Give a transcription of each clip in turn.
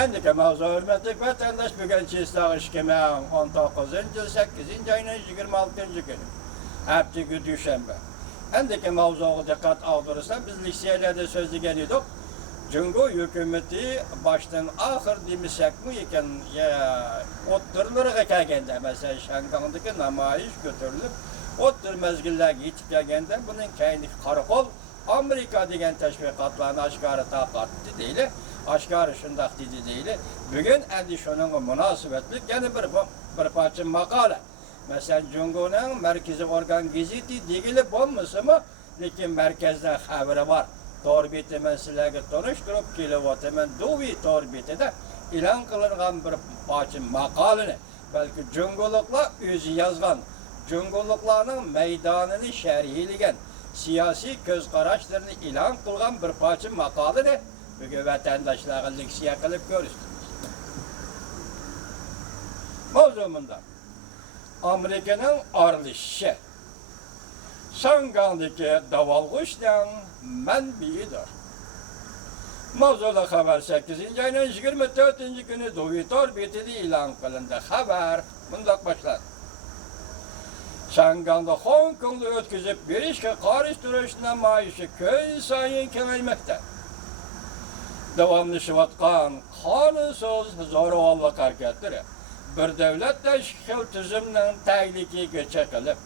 Endiki mavzu hürmetlik vatandaş bugün çiğ işkemen 19. 8. ayının 26. günü. Hepti düşenbe. Endiki mavzuğa dikkat aldırırsa biz liksiyelerde sözlü geliyorduk. Cungo hükümeti baştan ahır demişek mi iken ya oturulur gelgende mesela Şangang'daki namayiş götürülüp otur mezgiller yitip gelgende bunun kendi karakol Amerika degen teşvikatlarını aşkarı taqatdı değil, aşkarı şundaq dedi değil. Bugün endi şunun münasebetlik yani bir parça makale. Mesela Cungo'nun merkezi organ giziti degili olmasa mı? Lekin merkezde haberi var. Torbeti men sizlarga tanıştırıp kelyapti. Men Dovi torbetida e'lon qilingan bir parcha maqolani balki Cungoliklar o'zi yozgan, Cungoliklarning maydonini sharhlagan, siyosiy ko'zqarashlarni e'lon qilgan bir parcha maqolani bugun vatandoshlarga leksiya qilib ko'rsatdi. Mavzu bunda. Amerika'nın aralishishi Şangang'daki davalg'ushdan manbidir. Mavzuda xabar 8. ayının 24. günü Dovi torbetida e'lon qilindi. Xabar bundoq başladı. Şangang'da Hong Kong'da o'tkazib berishga qarshi turish namoyishi kun sayin kengaymoqda. Davomlashayotgan qonunsiz zo'ravonlik harakatlari bir davlat tashkil tizimining tagligiga chiqilib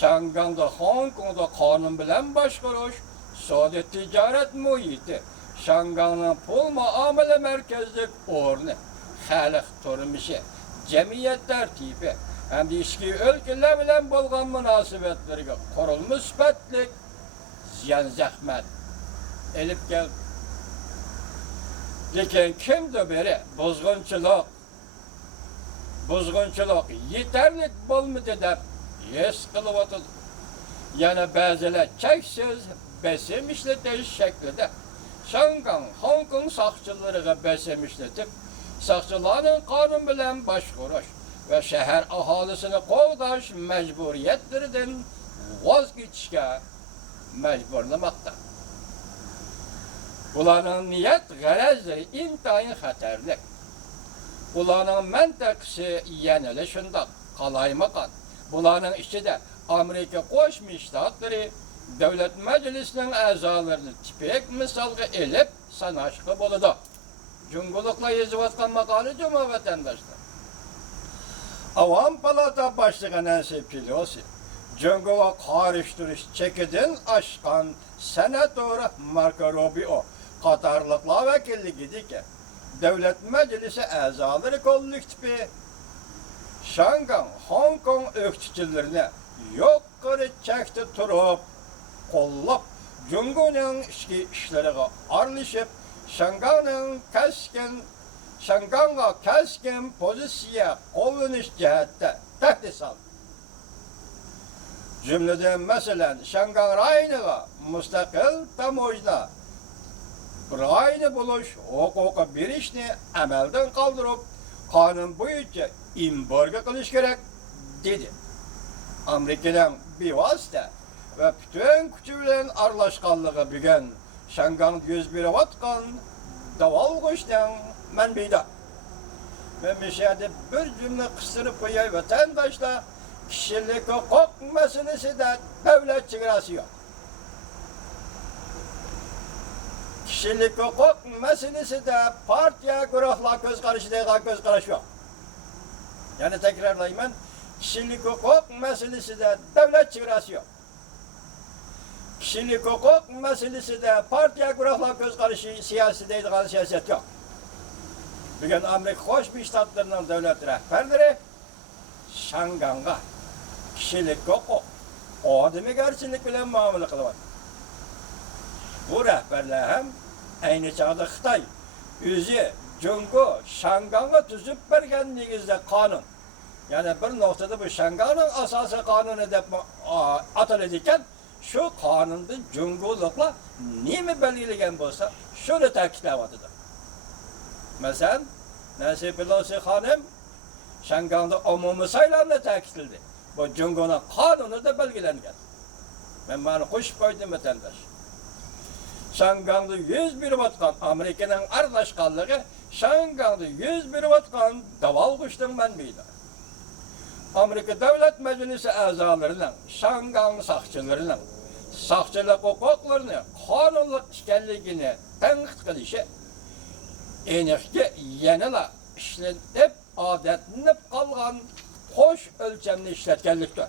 Şangang'da Hong Kong'da qonun bilan boshqarish, sodda tijorat muhiti, Şangang'ning pul muomala markazilik o'rni, xalq turmushi, jamiyat tartibi hamda ichki o'lkalar bilan bo'lgan munosabatlarga qurilma sifatli ziyon zahmat elib keldi. Lekin kimdir beri buzg'unchilik yetarli bo'lmadi deb his qilyotdi. Yana ba'zilar cheksiz besim ishlatish shaklida Shangang, Hong Kong soqchilariga besim ishlatib, soqchilarning qonun bilan boshqarish va shahar aholisini qo'g'dash majburiyatlaridan voz kechishga majburlamoqda. Bularning niyat g'arazlari intayin xatarli. Bularning mantaqasi yanada shundoq qalaymagan. Bularning ichida Amerika Qo'shma Shtatlari Davlat Majlisining a'zolarini tipik misolga elib sanashga bo'ladi. Cungoliklar yozayotgan maqola juma vatandoshlar. Avam palata boshlig'i Nancy Pelosi Cungoga qarshi turish chekidan oshgan senator Marco Rubio qatorliqlar vakilligidagi Davlat Majlisi a'zolari kollektivi Shangang, Hong Kong o'qituvchilarini yuqori chekda turib, qo'llab, Cungoning ichki ishlariga aralashib, Shangangga kaskin pozitsiya qo'llanish jihatda tahdid soldi. Jumladan masalan, Shangang rayoniga mustaqil tamojna rayoni bo'lish huquqi berishni amaldan qoldirib, qonun bo'yicha embargo qilish kerak dedi. Amerikadan bevosita va butun kuchi bilan aralashganligi bugun Shangangda yuz berayotgan davolg'ishdan manbida. Men mishada bir jumla qistirib qo'yay vatandoshlar, kishilik huquq masalasida davlat chegarasi yo'q. Kishilik huquq masalasida partiya guruhlar ko'zqarashidagi ko'zqarash yo'q. Yani tekrarlayman, kishilik huquq masalasida davlat chegarasi yo'q. Kishilik huquq masalasida partiya guruhlar ko'zqarashi siyosiy deydigan siyosat yo'q. Bugun Amerika Qo'shma Shtatlarining davlat rahbarlari Shangangga kishilik huquq, odamgarchilik bilan muomala qilyapti. Bu rahbarlar ham ayni chog'da Xitoy o'zi Cungo Shangangga tuzib bergan negizda qonun. Yani bir noktada bu Shangangning asosiy qonuni deb ataladi ekan, shu qonunda Cungoliklar nima belgilagan bo'lsa, shuni ta'kidlayapti. Masalan, Nancy Pelosi xonim Shangangda umumiy saylovni ta'kidladi. Bu Cungoning qonunida belgilangan. Men buni qo'shib qo'ydim vatandosh. Shangangda yuz berayotgan Amerikaning aralashganligi Şangang'da 101 vatkan daval kuştun ben miydi? Amerika Devlet Meclisi azalarının, Şangang sakçılarının, sakçılık hukuklarını, kanunluk işgalligini tenkit kılışı, enekte yanıla işletip, adetlenip kalgan hoş ölçemli işletkenliktir.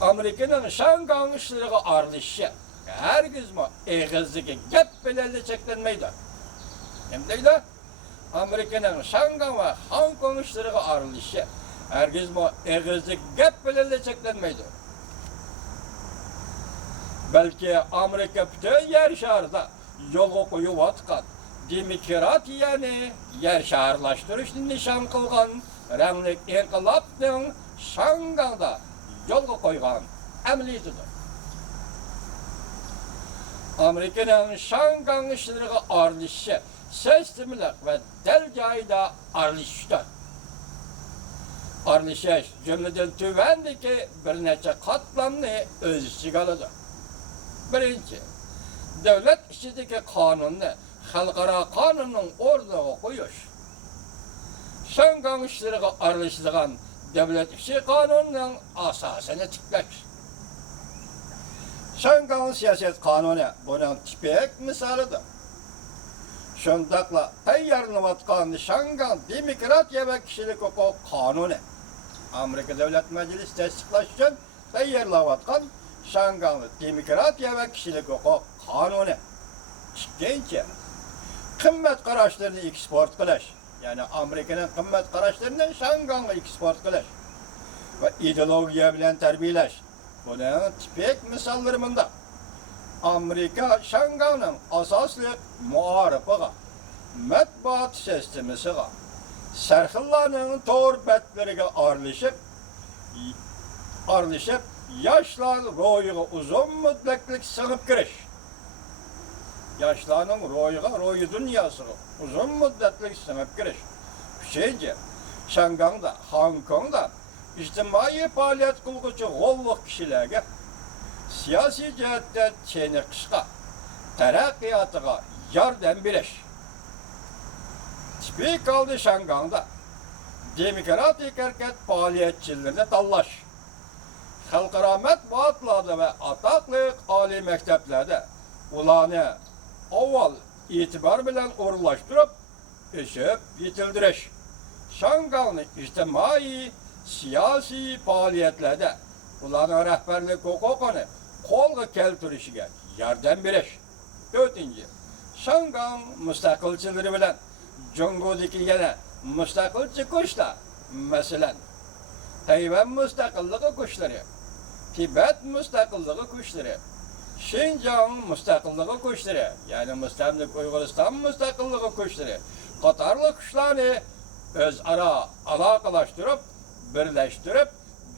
Amerika'nın Şangang işleri arlışı, herkes mi eğizdeki gep belirli çeklenmeydi. Hem de Amerika'nın Şangang ve Hong Kong işleri arlışı, herkes mi eğizdeki gep belirli çeklenmeydi. Belki Amerika bütün yer şarda yolu koyup atkan, demokratiyani yer şarlaştırışını nişan kılgan, renglik inkılaptın Şangang'da yolga koygan əmelidir. Amerika'nın Şangang işleri arlışı, sistemlik ve del cayda arlıştır. Arlışı cümleden tüvendeki bir neçe katlamını öz içine alır. Birinci, devlet içindeki kanunu, halkara kanunun ortağa koyuş. Şangang işleri arlıştırgan devlet içi kanunun asasını tikleş. Şangang siyaset kanunu bunun tipik misalıdır. Şundakla tayyarlanıvatkan Şangang Demokratiya ve Kişilik Hukuk Kanunu Amerika Devlet Meclisi tasdiklaş için tayyarlanıvatkan Şangang Demokratiya ve Kişilik Hukuk Kanunu. İkinci, kıymet karaşlarını eksport kılış. Yani Amerika'nın kıymet karaşlarından Şangang'a eksport kılış. Ve ideolojiya bilen terbiyeleş. Bunun tipik misalları bunda. Amerika Şangang'ın asaslı muharifıga, matbuat sistemisiga, serhillarının tor betleriga arlışıp, yaşlar royuga uzun müddetlik sığıp giriş. Yaşlarının royu dünyasıga uzun müddetlik sığıp giriş. Üçüncü, Şangang'da, Hong Kong'da ictimai faaliyet kılgıcı golluk kişilerge siyasi cihette çeniqişqa, terakkiyatıga yardım beriş. Tipik kaldı Şangang'da demokratik hareket faaliyetçilerine tallaş. Halkara matbuatlarda ve ataklık âli mekteplerde ulanı avval itibar bilen uğurlaştırıp, işip yitildiriş. Şangang'ın ictimai siyasi faaliyetlerde ulanı rehberlik hukukunu kolga keltirişige yardım beriş. Dördüncü, Şangang müstakilçileri bilen Cungo'daki yine müstakilçi kuşlar, mesela Tayvan müstakilliği kuşları, Tibet müstakilliği kuşları, Şincan müstakilliği kuşları, yani Müstemlik Uygurustan müstakilliği kuşları, Katarlı kuşlarını özara alakalaştırıp, birleştirip,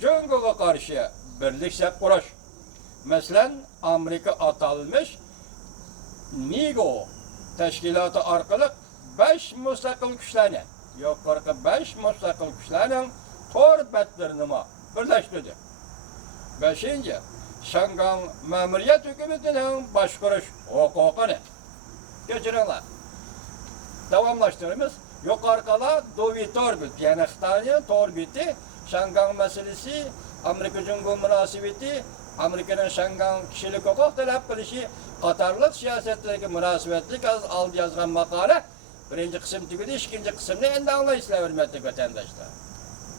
Cungo'ya karşı birlik sep kuruş. Mesela Amerika atalmış NIGO teşkilatı arkalık 5 müstakil güçlerini, yukarı 5 müstakil güçlerinin tor betlerini birleştirdi. Beşinci, Şangang Memuriyet Hükümeti'nin başkuruş hukukunu geçirinler. Devamlaştırımız, yukarıda Dovi Torbit, yani Xitay'ın Torbit'i, Şangang meselesi, Amerika Cumhuriyeti münasebeti, Amerika'nın Şangang kişilik hukuk talep kılışı, Katarlık siyasetteki münasebetlik aldı yazgan makale, birinci kısım tükedi, ikinci kısımda endi anlayışla hürmetli vatandaşlar.